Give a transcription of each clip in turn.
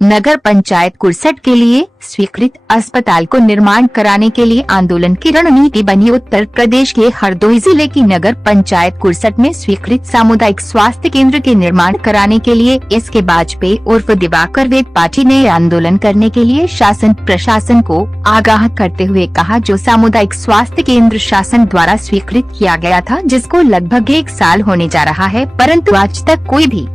नगर पंचायत कुर्सट के लिए स्वीकृत अस्पताल को निर्माण कराने के लिए आंदोलन की रणनीति बनी। उत्तर प्रदेश के हरदोई जिले की नगर पंचायत कुर्सट में स्वीकृत सामुदायिक स्वास्थ्य केंद्र के निर्माण कराने के लिए एसके वाजपेयी उर्फ दिवाकर वेद पाठी ने आंदोलन करने के लिए शासन प्रशासन को आगाह करते हुए कहा, जो सामुदायिक स्वास्थ्य केंद्र शासन द्वारा स्वीकृत किया गया था, जिसको लगभग 1 साल होने जा रहा है, परंतु आज तक कोई भी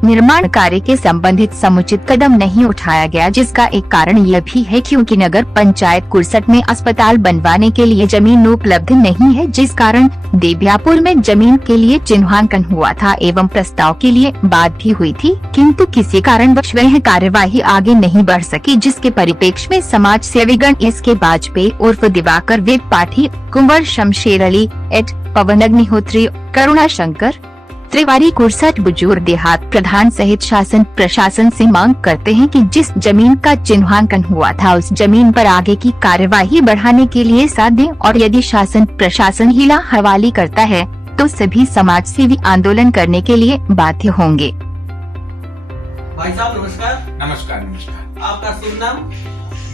निर्माण कार्य के संबंधित समुचित कदम नहीं उठाया गया, जिसका एक कारण यह भी है क्योंकि नगर पंचायत कुर्सट में अस्पताल बनवाने के लिए जमीन उपलब्ध नहीं है, जिस कारण देव्यापुर में जमीन के लिए चिन्हांकन हुआ था एवं प्रस्ताव के लिए बात भी हुई थी, किंतु किसी कारणवश वह कार्यवाही आगे नहीं बढ़ सकी, जिसके परिप्रेक्ष्य में समाज सेवीगण एसके वाजपेयी उर्फ दिवाकर वेद पाठी, कुंवर शमशेर अली, एट पवन अग्निहोत्री, करुणा शंकर त्रिवारी कुर्सट बुजुर्ग देहात प्रधान सहित शासन प्रशासन से मांग करते हैं कि जिस जमीन का चिन्हांकन हुआ था उस जमीन पर आगे की कार्यवाही बढ़ाने के लिए साथ दें, और यदि शासन प्रशासन हिला हवाली करता है तो सभी समाज सेवी आंदोलन करने के लिए बाध्य होंगे। भाई साहब नमस्कार। नमस्कार। नमस्कार। आपका शुभ नाम?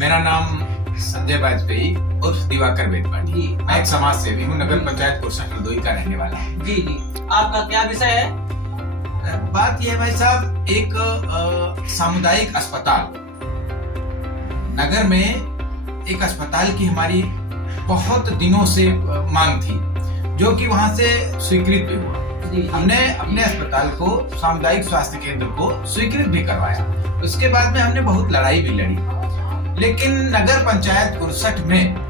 मेरा नाम संजय वाजपेयी उर्फ दिवाकर वेद पाठी। मैं एक समाज सेवी हूँ, नगर पंचायत कुर्सट हरदोई का रहने वाला हूँ। जी जी, आपका क्या विषय है? बात यह है भाई साहब, एक सामुदायिक अस्पताल नगर में एक अस्पताल की हमारी बहुत दिनों से मांग थी, जो कि वहाँ से स्वीकृत भी हुआ। हमने अपने अस्पताल को सामुदायिक स्वास्थ्य केंद्र को स्वीकृत भी करवाया। उसके बाद में हमने बहुत लड़ाई भी लड़ी, लेकिन नगर पंचायत कुर्सट में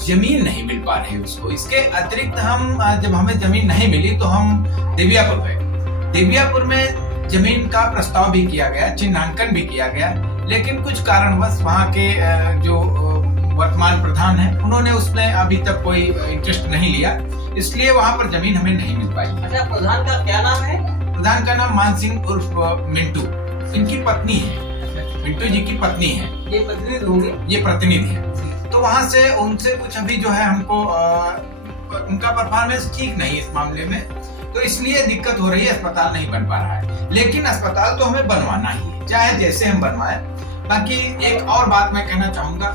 जमीन नहीं मिल पा रही उसको। इसके अतिरिक्त हम जब हमें जमीन नहीं मिली तो हम देव्यापुर गए। देव्यापुर में जमीन का प्रस्ताव भी किया गया, चिन्हांकन भी किया गया, लेकिन कुछ कारणवश वहाँ के जो वर्तमान प्रधान है उन्होंने उसमें अभी तक कोई इंटरेस्ट नहीं लिया, इसलिए वहाँ पर जमीन हमें नहीं मिल पाई। अच्छा, प्रधान का क्या नाम है? प्रधान का नाम मान सिंह उर्फ मिंटू, इनकी पत्नी है, मिंटू जी की पत्नी है। ये प्रतिनिधि होंगे? ये प्रतिनिधि है। तो वहाँ से उनसे कुछ अभी जो है हमको उनका परफॉर्मेंस ठीक नहीं इस मामले में, तो इसलिए दिक्कत हो रही है, अस्पताल नहीं बन पा रहा है। लेकिन अस्पताल तो हमें बनवाना ही है, चाहे जैसे हम बनवाए। बाकी एक और बात मैं कहना चाहूंगा,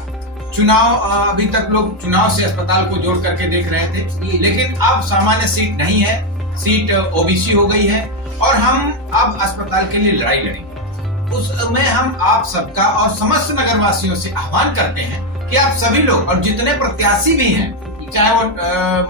चुनाव अभी तक लोग चुनाव से अस्पताल को जोड़ करके देख रहे थे, लेकिन अब सामान्य सीट नहीं है, सीट ओबीसी हो गई है और हम अब अस्पताल के लिए लड़ाई लड़ेंगे। उसमें हम आप सबका और समस्त नगरवासियों से आह्वान करते हैं कि आप सभी लोग और जितने प्रत्याशी भी हैं, चाहे वो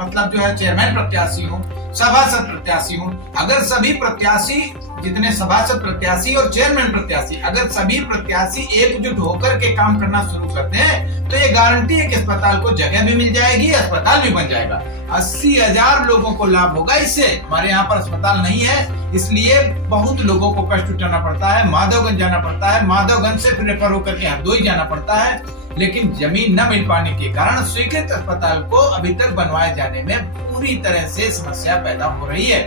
मतलब जो है चेयरमैन प्रत्याशी हो, सभासद प्रत्याशी हो, अगर सभी प्रत्याशी, जितने सभासद प्रत्याशी और चेयरमैन प्रत्याशी, अगर सभी प्रत्याशी एकजुट होकर के काम करना शुरू करते हैं तो ये गारंटी है कि अस्पताल को जगह भी मिल जाएगी, अस्पताल भी बन जाएगा। 80,000 लोगों को लाभ होगा इससे। हमारे यहाँ पर अस्पताल नहीं है, इसलिए बहुत लोगों को कष्ट उठाना पड़ता है, माधवगंज जाना पड़ता है, माधवगंज से फिर रेफर होकर के हरदोई जाना पड़ता है, लेकिन जमीन न मिल पाने के कारण स्वीकृत अस्पताल को अभी तक बनवाए जाने में पूरी तरह से समस्या पैदा हो रही है।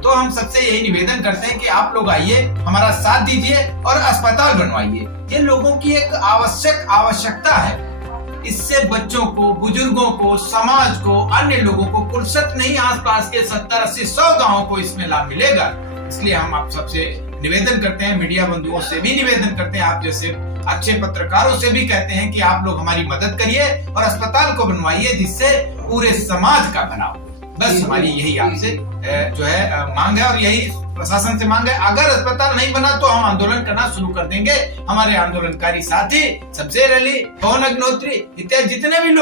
तो हम सबसे यही निवेदन करते हैं कि आप लोग आइए, हमारा साथ दीजिए और अस्पताल बनवाइए। ये लोगों की एक आवश्यकता है। इससे बच्चों को, बुजुर्गों को, समाज को, अन्य लोगों को, कुर्सट नहीं आसपास के 70, 80, 100 गाँवों को इसमें लाभ मिलेगा। इसलिए हम आप सबसे निवेदन करते हैं, मीडिया बंधुओं से भी निवेदन करते हैं, आप जैसे अच्छे पत्रकारों से भी कहते हैं कि आप लोग हमारी मदद करिए और अस्पताल को बनवाइए, जिससे पूरे समाज का भला हो। बस हमारी यही आपसे जो है मांग है और यही प्रशासन से मांग है। अगर अस्पताल नहीं बना तो हम आंदोलन करना शुरू कर देंगे। हमारे आंदोलनकारी साथी शमशेर अली, पवन अग्निहोत्री इत्यादि जितने भी लोग